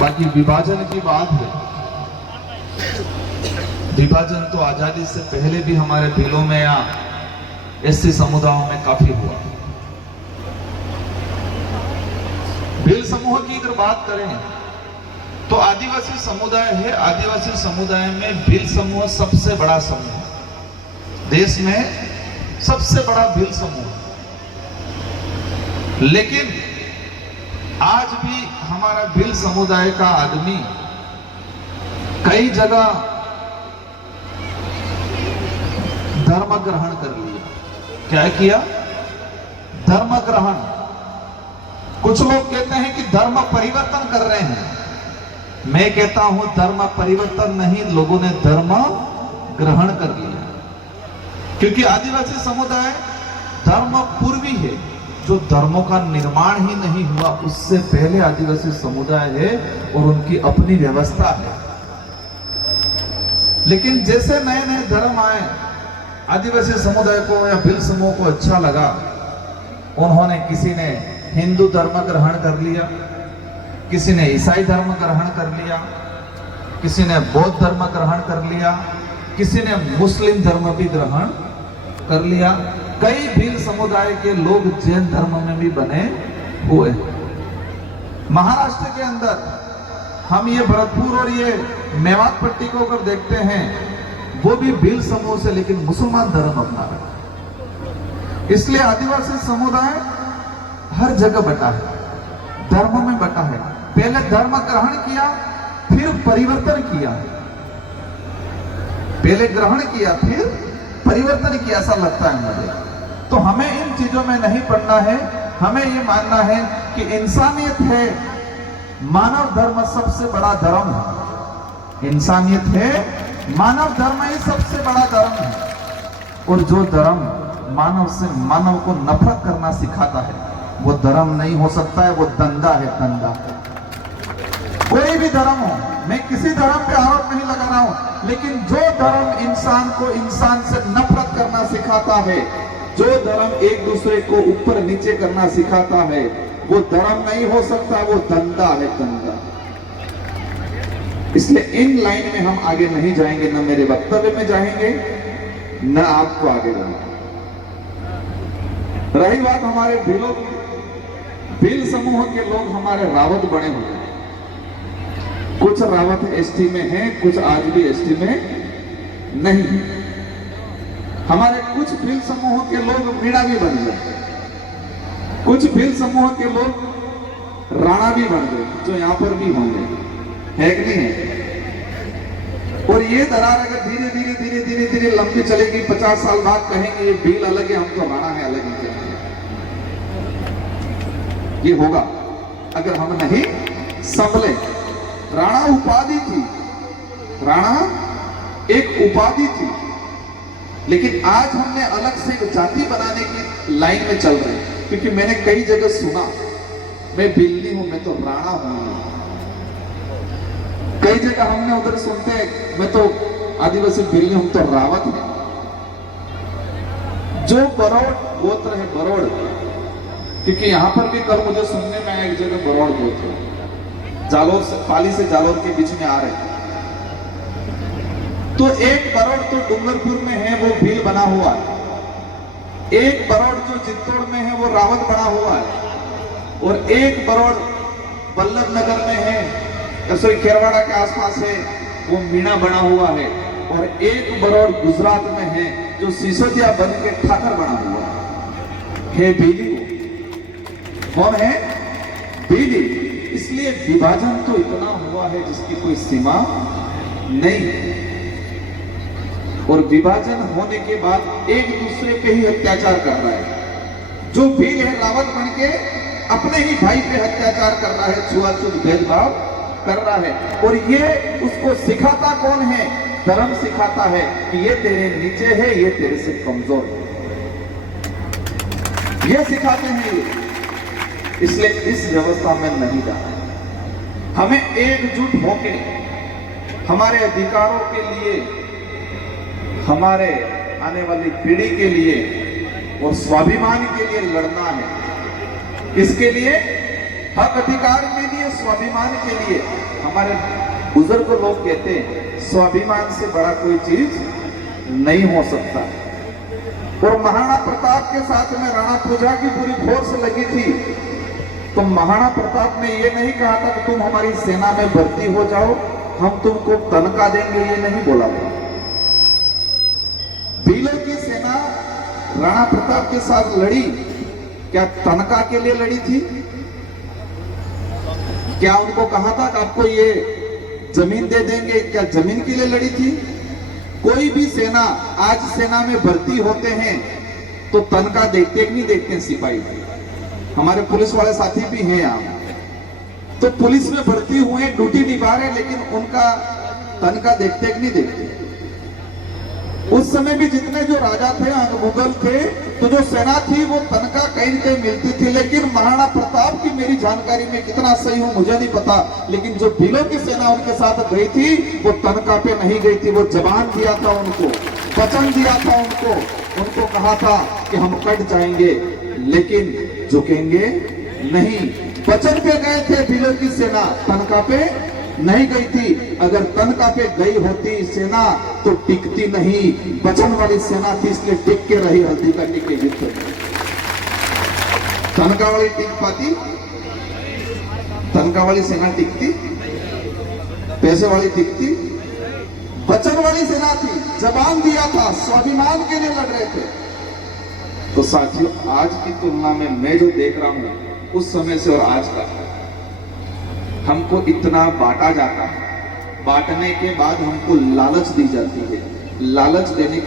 बाकी विभाजन की बात है, विभाजन तो आजादी से पहले भी हमारे दिलों में या एससी समुदायों में काफी हुआ। भील समूह की अगर बात करें तो आदिवासी समुदाय है, आदिवासी समुदाय में भील समूह सबसे बड़ा समूह है, देश में सबसे बड़ा भील समूह। लेकिन आज भी हमारा भील समुदाय का आदमी कई जगह धर्म ग्रहण कर लिया। क्या किया? धर्म ग्रहण। कुछ लोग कहते हैं कि धर्म परिवर्तन कर रहे हैं, मैं कहता हूं धर्म परिवर्तन नहीं, लोगों ने धर्म ग्रहण कर लिया। क्योंकि आदिवासी समुदाय धर्म पूर्वी है, जो धर्मों का निर्माण ही नहीं हुआ उससे पहले आदिवासी समुदाय है और उनकी अपनी व्यवस्था है। लेकिन जैसे नए नए धर्म आए, आदिवासी समुदाय को या भील समूह को अच्छा लगा, उन्होंने किसी ने हिंदू धर्म ग्रहण कर लिया, किसी ने ईसाई धर्म ग्रहण कर लिया, किसी ने बौद्ध धर्म ग्रहण कर लिया, किसी ने मुस्लिम धर्म भी ग्रहण कर लिया। कई भील समुदाय के लोग जैन धर्म में भी बने हुए। महाराष्ट्र के अंदर हम ये भरतपुर और ये मेवात पट्टी को अगर देखते हैं, वो भी भील समूह से लेकिन मुसलमान धर्म अपना रहा। इसलिए आदिवासी समुदाय हर जगह बटा है, धर्म में बटा है। पहले धर्म ग्रहण किया, फिर परिवर्तन किया। पहले ग्रहण किया, फिर परिवर्तन किया, ऐसा लगता है मुझे। तो हमें इन चीजों में नहीं पड़ना है, हमें ये मानना है कि इंसानियत है, मानव धर्म सबसे बड़ा धर्म है। इंसानियत है, मानव धर्म ही सबसे बड़ा धर्म है। और जो धर्म मानव से मानव को नफरत करना सिखाता है, वो धर्म नहीं हो सकता है, वो धंधा है, धंधा। कोई भी धर्म हो, मैं किसी धर्म पे आरोप नहीं लगा रहा हूं, लेकिन जो धर्म इंसान को इंसान से नफरत करना सिखाता है, जो धर्म एक दूसरे को ऊपर नीचे करना सिखाता है, वो धर्म नहीं हो सकता, वो धंधा है, धंधा। इसलिए इन लाइन में हम आगे नहीं जाएंगे, न मेरे वक्तव्य में जाएंगे, न आपको आगे जाएंगे। रही बात हमारे भीलों की, भील समूह के लोग हमारे रावत बने हुए हैं। कुछ रावत एसटी में हैं, कुछ आज भी एसटी में नहीं। हमारे कुछ भील समूह के लोग मीणा भी बन गए, कुछ भील समूह के लोग राणा भी बन गए, जो यहां पर भी होंगे, है कि नहीं है? और ये दरार अगर धीरे धीरे धीरे धीरे धीरे लंबी चलेगी, 50 साल बाद कहेंगे ये भील अलग है, हम तो राणा है अलग ही। ये होगा अगर हम नहीं संभले। राणा उपाधि थी, राणा एक उपाधि थी, लेकिन आज हमने अलग से एक जाति बनाने की लाइन में चल रहे हैं। क्योंकि मैंने कई जगह सुना, मैं बिल्ली हूं, मैं तो राणा हूं। कई जगह हमने उधर सुनते हैं, मैं तो आदिवासी बिल्ली हूं, तो रावत है। जो बरोड़ गोत्र है, बरोड़, क्योंकि यहां पर भी कल मुझे सुनने में आया एक जगह बरोड़ गोत्र, जालोर से, पाली से जालोर के बीच में आ रहे हैं। तो एक बरोड़ तो डूंगरपुर में है, वो भील बना हुआ है। एक बरोड़ जो चित्तौड़ में है, वो रावत बना हुआ है। और एक बरोड़ बल्लभ नगर में है, सॉरी खेरवाड़ा के आसपास है, वो मीणा बना हुआ है। और एक बरोड़ गुजरात में है, जो सिसोदिया बन के ठाकर बना हुआ है भीली। कौन है? भीली। इसलिए विभाजन तो इतना हुआ है जिसकी कोई सीमा नहीं। और विभाजन होने के बाद एक दूसरे पे ही अत्याचार कर रहा है। जो भील है, रावत बन के अपने ही भाई पे अत्याचार कर रहा है, छुआछूत भेदभाव कर रहा है। और ये उसको सिखाता कौन है? धर्म सिखाता है कि ये तेरे नीचे है, ये तेरे से कमजोर है, ये सिखाते हैं ये। इसलिए इस व्यवस्था में नहीं जाना। हमें एकजुट होकर हमारे अधिकारों के लिए, हमारे आने वाली पीढ़ी के लिए और स्वाभिमान के लिए लड़ना है। इसके लिए हक अधिकार के लिए, स्वाभिमान के लिए हमारे बुजुर्ग लोग कहते हैं स्वाभिमान से बड़ा कोई चीज नहीं हो सकता। और महाराणा प्रताप के साथ में राणा पूजा की पूरी फोर्स लगी थी, तो महाराणा प्रताप ने ये नहीं कहा था कि तुम हमारी सेना में भर्ती हो जाओ, हम तुमको तनख्वाह देंगे, ये नहीं बोला था। भीलों की सेना राणा प्रताप के साथ लड़ी, क्या तनख्वाह के लिए लड़ी थी? क्या उनको कहा था कि आपको ये जमीन दे देंगे? क्या जमीन के लिए लड़ी थी? कोई भी सेना आज सेना में भर्ती होते हैं तो तनख्वाह देखते कि नहीं देखते? सिपाही हमारे पुलिस वाले साथी भी हैं यहाँ, तो पुलिस में भर्ती हुए, ड्यूटी निभा रहे, लेकिन उनका तनख्वाह देखते कि नहीं देखते? उस समय भी जितने जो राजा थे, मुगल थे, तो जो सेना थी वो तनख्वाह कहीं न कहीं मिलती थी। लेकिन महाराणा प्रताप की मेरी जानकारी में कितना सही हो मुझे नहीं पता, लेकिन जो भीलों की सेना उनके साथ गई थी वो तनख्वाह पे नहीं गई थी, वो जबान दिया था उनको, वचन दिया था उनको कहा था कि हम कट जाएंगे लेकिन झुकेंगे नहीं। वचन पे गए थे भीलों की सेना, तनख्वाह पे नहीं गई थी। अगर तनख्वाह पे गई होती सेना तो टिकती नहीं, वचन वाली सेना थी इसलिए टिक के रही हल्दी करने के युद्ध में। तनख्वाह वाली टिक पाती? तनख्वाह वाली सेना टिकती? पैसे वाली टिकती? वचन वाली सेना थी, जबान दिया था, स्वाभिमान के लिए लड़ रहे थे। तो साथियों, आज की तुलना में मैं जो देख रहा हूं उस समय से और आज का, हमको इतना बांटा जाता है, बांटने के बाद हमको लालच दी जाती है, लालच देने